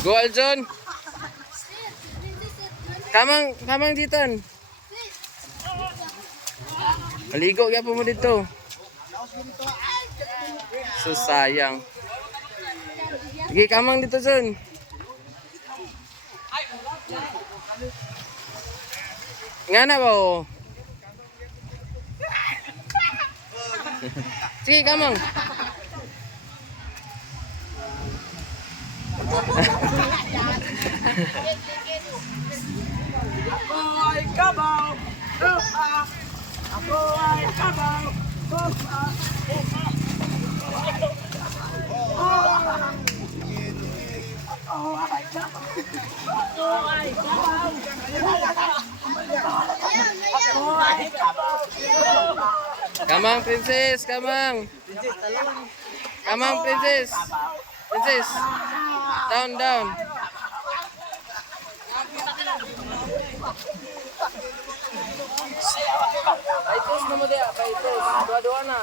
Go Aljon. Kamang dito. Maligo kaya po mo dito. So sayang. Sige, kamang dito son. Nga na ba o? Sige, kamang. Ako ay kabaw. Ako ay kabaw. Kamang princess, kamang. Kamang princess. Princess. Down, down. Baitos na mo dia, baitos. Dua-dua na.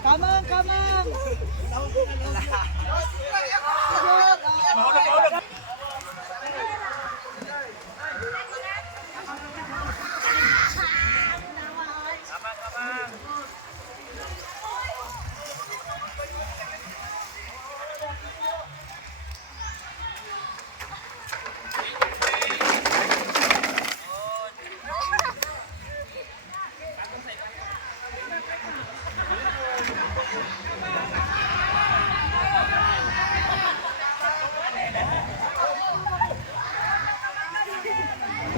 Kamang, kamang.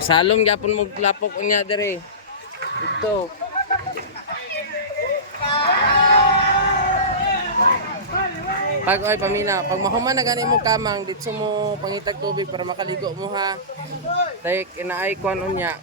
Salom gyapon mo lapok unya dire. Ito. Pag oy pamina, pag mahuman na gani mo kamang ditso mo pangitag tubig para makaligo mo ha. Tay kinaay kwan unya.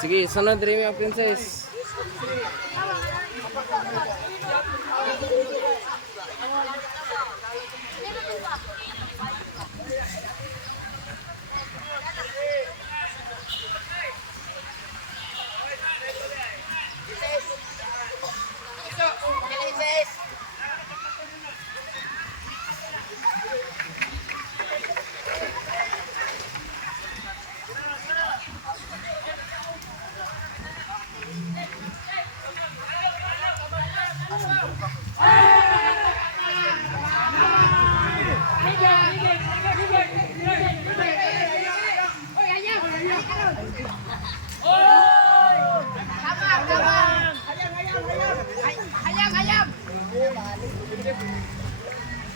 Sige, sunod rin yung princess.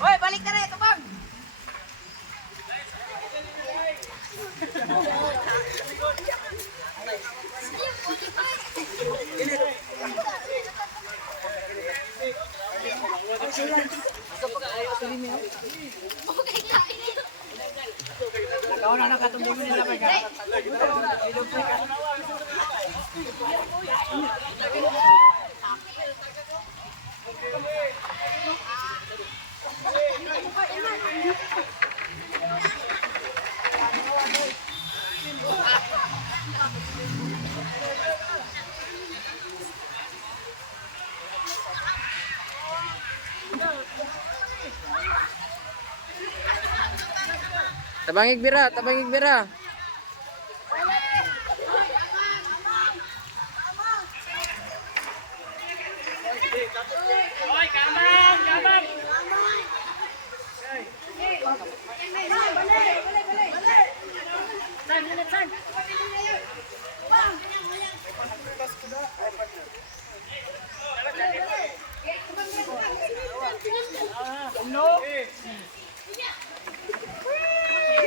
Hoy, balik na rin, tubang. Kau nak katong nila pa ka. Tabangig bira, tabangig bira. Oy, kamang, kamang. San, san. Ano?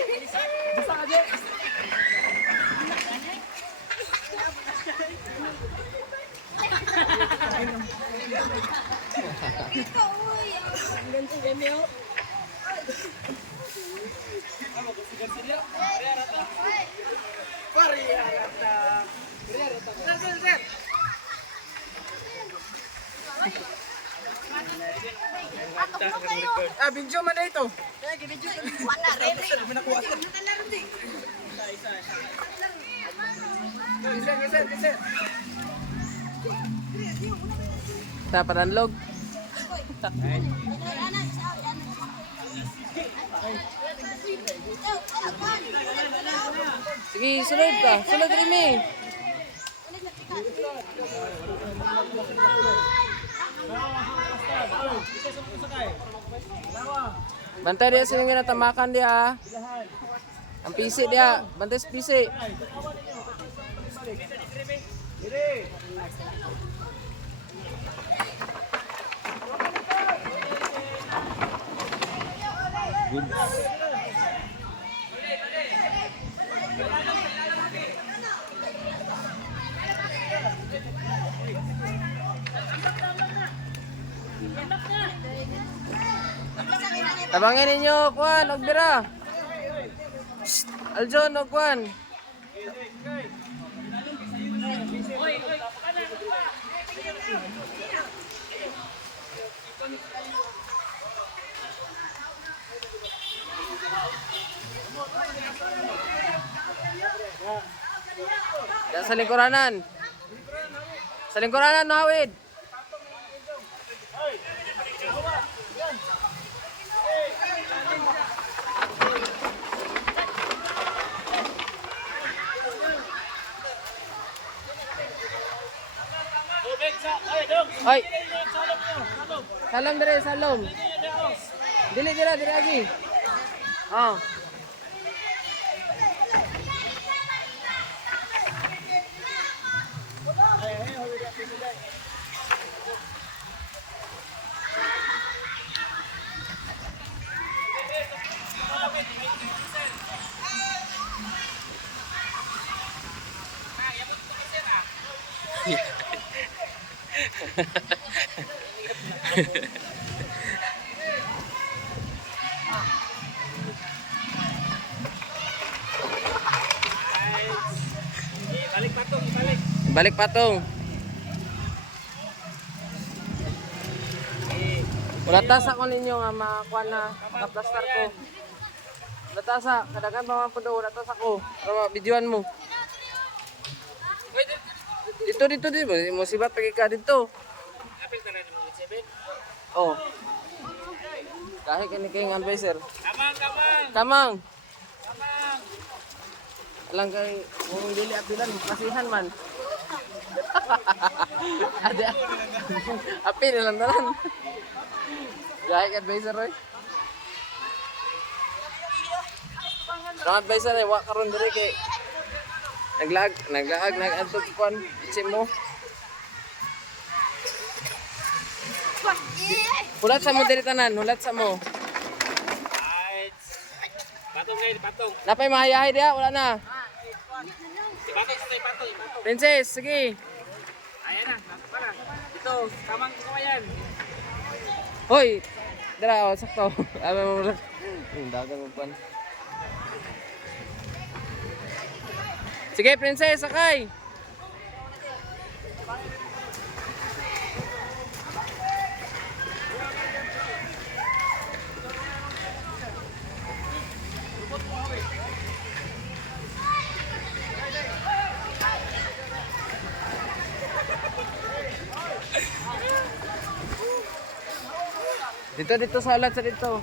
Bisa aja. Ganti gani oh. Ah, video man na ito. Wala rin. Video na rin. Ta pananlog. Sige, sunod ka. Sunod rin mi. Bantay dia sini nga tamakan dia. Ang PC dia, bantay sa PC. Tabangin ninyo, Kwan, Ogbira. Aljon, Kwan. Sa lingkuranan. Sa lingkuranan, Nawid. Ay. Salom dire, salom. Dili dira lagi. Oh. Balik patong, balik. Balik patong. Ulatas ako ninyo nga makakuha na makaplastar ko. Ulatas kadagan pa man po daw, ulatas ako. Para videoan mo. Dito, mo sibat pagi ka dito. Apil ka na ng 7. Oh. Kahit kini nga sir. Kamang, kamang. Kamang. Kamang. Alang kay mong dili apilan kasihan man. Ada. Apil lang tanan. Kahit advisor roy. Ang advisor ay wa karon diri kay naglaag nag-adto kuan itse mo. Hulat sa mo diri tanan, hulat sa mo. Right. Patong guys, patong. Napay mahayahay dia, wala na. Patong, patong, patong. Princess, sige. Ayan na, nasa pala. Ito, kamang ko yan. Hoy. Dara, sakto. Abi mo ulat. Dagan mo pan. Sige, princess, sakay. Dito sa ulat sa dito.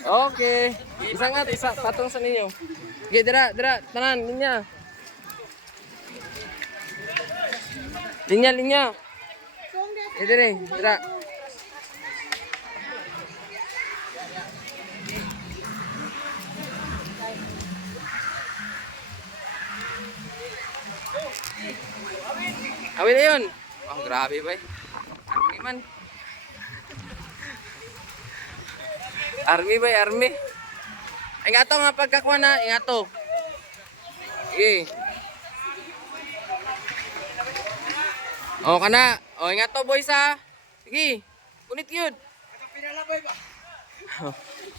Okay. Isa patong sa ninyo. Sige, dira, tanan ninya. Linya, linya. Ito rin, tira. Awin na yun. Oh, grabe ba eh. Army man. Army ba eh, army. Ingato nga pagkakuha na, ingato. Sige. O, kana. O, ingato boys ha. Sige. Kunit yun.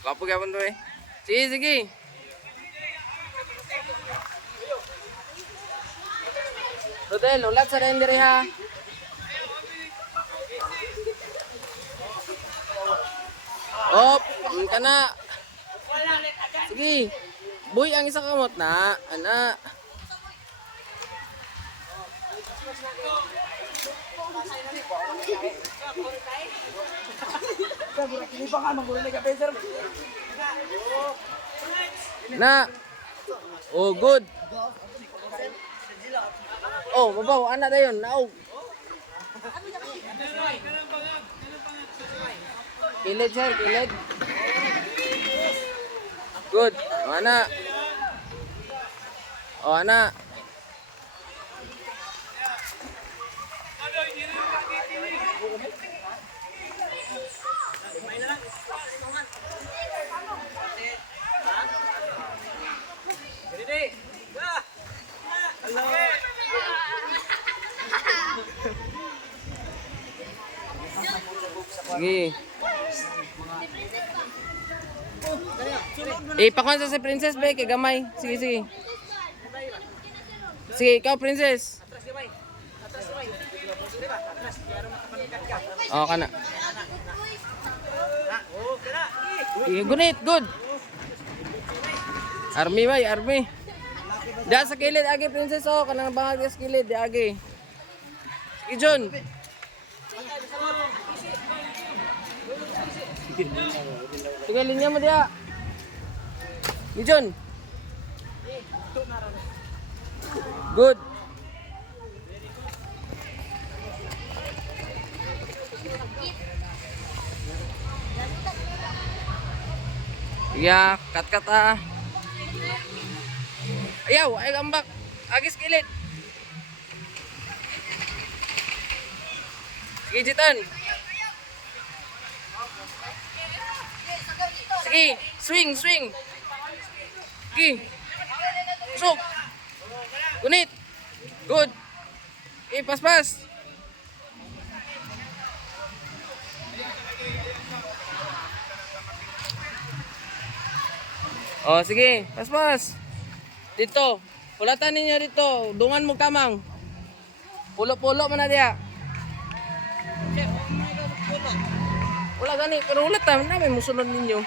Kapag yapon to eh. Sige, sige. Rodel, ulat sa rin diri ha. Op, kana. Sige. Boy, ang isa kamot na. Ana. Na. Oh, good. Oh, mabaw, ana dayon, naog. Kilid sir, kilid. Good. O, ana. O, ana. Sige. Ipakon sa si Princess be kay gamay. Sige, sige. Sige, ikaw Princess. Oh, kana. Gunit, good. Army bay, army. Diya sa kilid agi Princess oh, kanang bahagi sa kilid di agi. Sige John. Sige, linya mo dia. Ni John. Good. Ya, kat-kat ah. Ayaw, ay gambak. Agis kilid. Sige, Jitan. Sige, swing, swing. Sige. Usok. Gunit. Good. Okay, pas-pas. Oh, sige. Pas-pas. Dito. Pulatan ninyo dito. Dungan mo kamang. Pulo-pulo mo na diya. Wala gani. Pero ulat na. May musunod ninyo.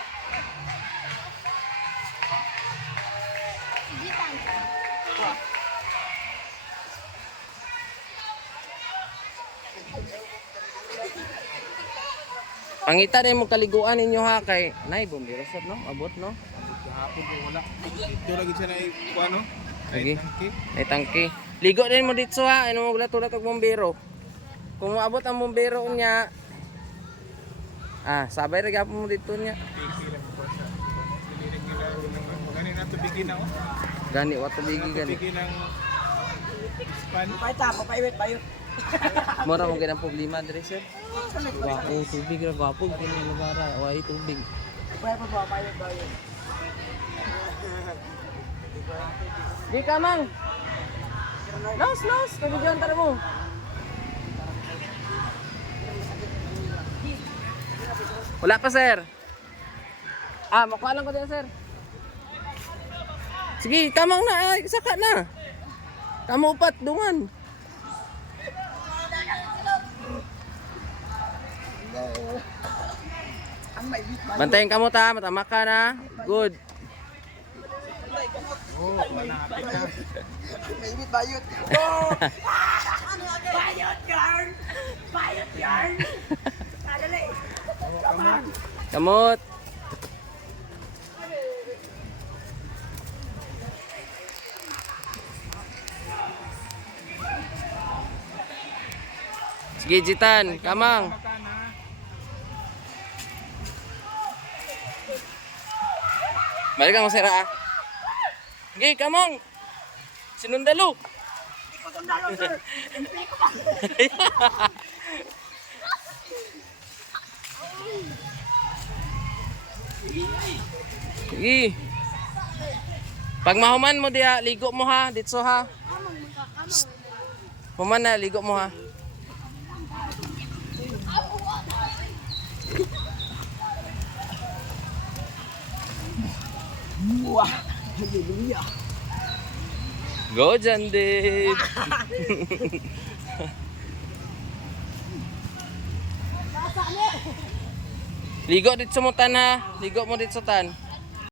Pangita din mo kaliguan ninyo ha kay nay bumbiro sab no abot no. Hapon ko wala. Ito lagi siya na ano? Lagi. Ay tangki. Ligo din mo dito ha ano mo tulad og bumbiro. Kung maabot ang bumbiro niya sabay ra gyapon mo dito niya. Gani na tubigin na oh. Gani wa tubigi gani. Tubigin ng span. Bayot. Mura mo ganang problema dire sir. Wa tubig ra gapon kini nabara wa tubig. Bayot. Di ka mang. Los, kabigyan tara mo. Wala pa sir. Makuha lang ko din sir. Sige, kamang na, saka na. Kamu upat, dungan. Bantayin ka mo ta, matama ka na. Good. Oh, malapit na. Mainit bayot. Bayot yarn. Dali. Kamot. Sige, Jitan. Kamang. Balik ka mo, Sira, ah. Sige, kamang. Sinundalo. Sige. Pag mahuman mo diha, ligo mo ha, ditso ha. Human na, ligo mo ha. Go dyan, Dave. Ligo dito mo tan ha. Ligo mo dito tan.